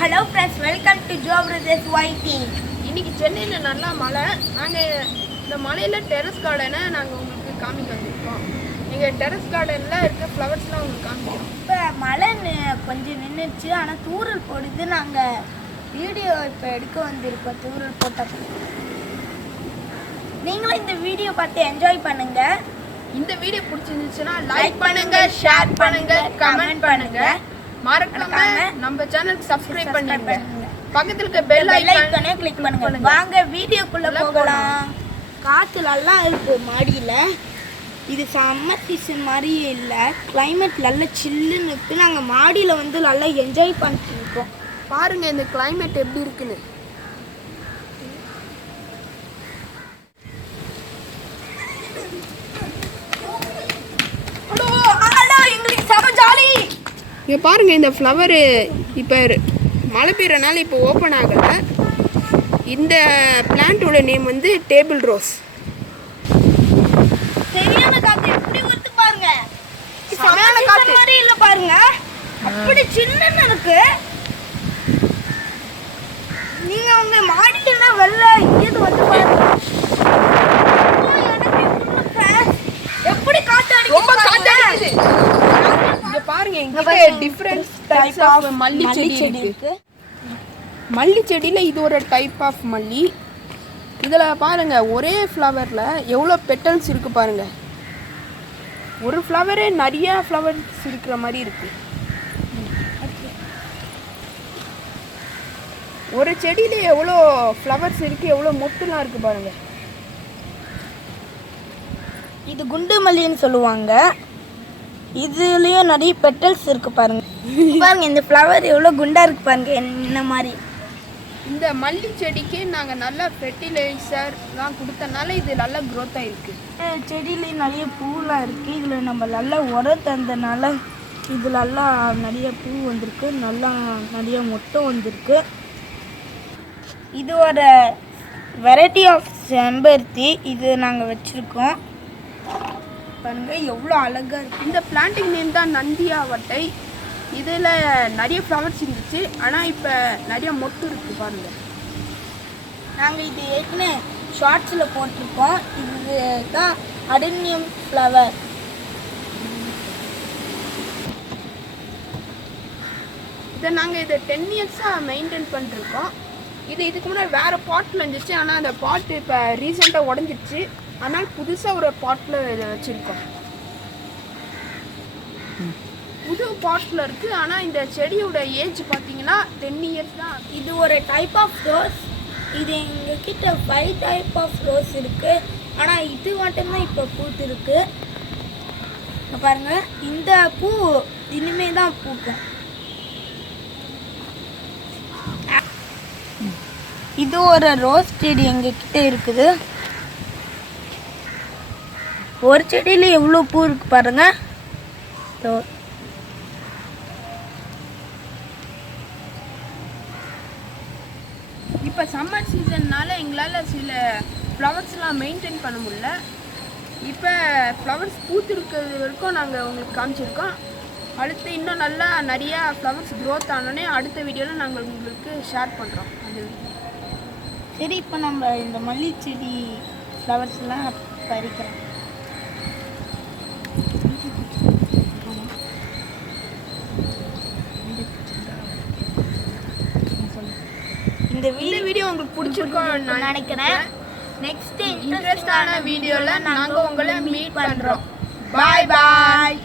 Hello friends, welcome to Joe Brothers Whiting. இன்னைக்கு சென்னையில நல்லா மழை. நாங்க இந்த மலையில டெரஸ் கார்டனை நாங்க உங்களுக்கு காமிக்க வந்திருக்கோம். இங்க டெரஸ் கார்டன்ல இருக்க ஃப்ளவர்ஸ்லாம் உங்களுக்கு காமிக்கிறோம். இப்போ மழை கொஞ்சம் நின்றுச்சு, ஆனால் தூரல் போடுது. நாங்கள் வீடியோ இப்போ எடுக்க வந்திருக்கோம் தூரல் போட்டப்போ. நீங்களும் இந்த வீடியோ பார்த்து என்ஜாய் பண்ணுங்க. இந்த வீடியோ பிடிச்சிருந்துச்சுன்னா லைக் பண்ணுங்க, ஷேர் பண்ணுங்க, கமெண்ட் பண்ணுங்க. மறக்காம நம்ம சேனலுக்கு சப்ஸ்கிரைப் பண்ணுங்க. பக்கத்துல இருக்க பெல் ஐகானை கிளிக் பண்ணுங்க. வாங்க வீடியோக்குள்ள போகலாம். காத்து நல்லா இருக்கு மாடியில. இது சம்மர் சீசன் மாதிரியே இல்லை, கிளைமேட் நல்லா சில்லுன்னு இருக்கு. நாங்கள் மாடியில் வந்து நல்லா என்ஜாய் பண்ணிட்டு இருக்கோம். பாருங்க இந்த கிளைமேட் எப்படி இருக்குன்னு. இங்கே பாருங்க இந்த ஃப்ளவரு இப்போ மழை பெய்யறனால இப்போ ஓப்பன் ஆகலை. இந்த பிளான்ட்டோட நேம் வந்து டேபிள் ரோஸ். சரியான காத்து எப்படி ஊத்து பாருங்க. சரியான காத்து மாதிரி இல்ல பாருங்க, அப்படி சின்னன்னு இருக்கு. நீங்க உங்க மாடியில வெள்ள இங்கேது வந்து பாருங்க. எப்படி காத்து அடிக்குது, ரொம்ப காத்து அடிக்குது. இங்க பாருங்க, இங்க டிஃபரண்ட் டைப்ஸ் ஆஃப் மல்லி செடி இருக்கு. மல்லி செடியில இது ஒரு டைப் ஆஃப் மல்லி. இதுல பாருங்க ஒரே ஃப்ளவர்ல எவ்வளோ பெட்டல்ஸ் இருக்கு பாருங்க. ஒரு ஃப்ளவரே நிறைய ஃப்ளவர்ஸ் இருக்கிற மாதிரி இருக்கு. ஒரு செடியில எவ்வளோ ஃப்ளவர்ஸ் இருக்கு, எவ்வளோ மொட்டுலாம் இருக்கு பாருங்க. இது குண்டு மல்லின்னு சொல்லுவாங்க. இதுலயும் நிறைய பெட்டல்ஸ் இருக்கு பாருங்க. பாருங்க இந்த ஃப்ளவர் எவ்வளோ குண்டா இருக்கு பாருங்க. என்ன மாதிரி இந்த மல்லி செடிக்கு நாங்கள் நல்ல ஃபெர்டிலைசர்லாம் கொடுத்தனால இது நல்லா க்ரோத் ஆகிருக்கு. செடியிலையும் நிறைய பூலாம் இருக்குது. இதில் நம்ம நல்லா உரம் தந்தனால இது நல்லா நிறைய பூ வந்திருக்கு, நல்லா நிறைய மொத்தம் வந்திருக்கு. இது ஒரு வெரைட்டி ஆஃப் செம்பருத்தி. இது நாங்கள் வச்சுருக்கோம் பாருங்க, எவ்வளோ அழகாக இருக்குது. இந்த பிளான்டிங் நேம் தான் நந்தியாவட்டை. இதில் நிறைய ஃப்ளவர்ஸ் இருந்துச்சு, ஆனால் இப்போ நிறைய மொட்டு இருக்குது பாருங்கள். நாங்கள் இது ஏற்கனவே ஷார்ட்ஸில் போட்டிருக்கோம். இது தான் அடெனியம் ஃப்ளவர். இதை நாங்கள் இதை 10 இயர்ஸாக மெயின்டைன் பண்ணிருக்கோம். இதுக்கு முன்னாடி வேறு பாட்டில் இருந்துச்சு, ஆனால் அந்த பாட்டு இப்போ ரீசெண்டாக உடஞ்சிடுச்சு. ஆனால் புதுசாக ஒரு பாட்டில் இதை வச்சுருக்கோம். புது பாட்டில் இருக்குது. ஆனால் இந்த செடியோட ஏஜ் பார்த்தீங்கன்னா 10 இயர்ஸ் தான். இது ஒரு டைப் ஆஃப் ரோஸ். இது எங்ககிட்ட 5 டைப் ஆஃப் ரோஸ் இருக்குது. ஆனால் இது மட்டும்தான் இப்போ பூத்து இருக்கு. பாருங்க, இந்த பூ இனிமே தான் பூக்கும். இது ஒரு ரோஸ் செடி எங்ககிட்ட இருக்குது. ஒரு செடியில் எவ்வளோ பூ இருக்கு பாருங்க. இப்போ சம்மர் சீசன்னால் எங்களால் சில ஃப்ளவர்ஸ்லாம் மெயின்டைன் பண்ண முடியல. இப்போ ஃப்ளவர்ஸ் பூத்து இருக்கிறது வரைக்கும் நாங்கள் உங்களுக்கு காமிச்சிருக்கோம். அடுத்து இன்னும் நல்லா நிறையா ஃப்ளவர்ஸ் க்ரோத் ஆனோடனே அடுத்த வீடியோவில் நாங்கள் உங்களுக்கு ஷேர் பண்ணுறோம். அந்த சரி, இப்போ நம்ம இந்த மல்லி செடி ஃப்ளவர்ஸ்லாம் பறிக்கிறோம். இந்த வீடியோ உங்களுக்கு பிடிச்சிருக்கோம் நான் நினைக்கிறேன். நெக்ஸ்ட் இன்ட்ரெஸ்டான வீடியோவில் நாங்கள் உங்களை மீட் பண்ணுறோம். பாய் பாய்.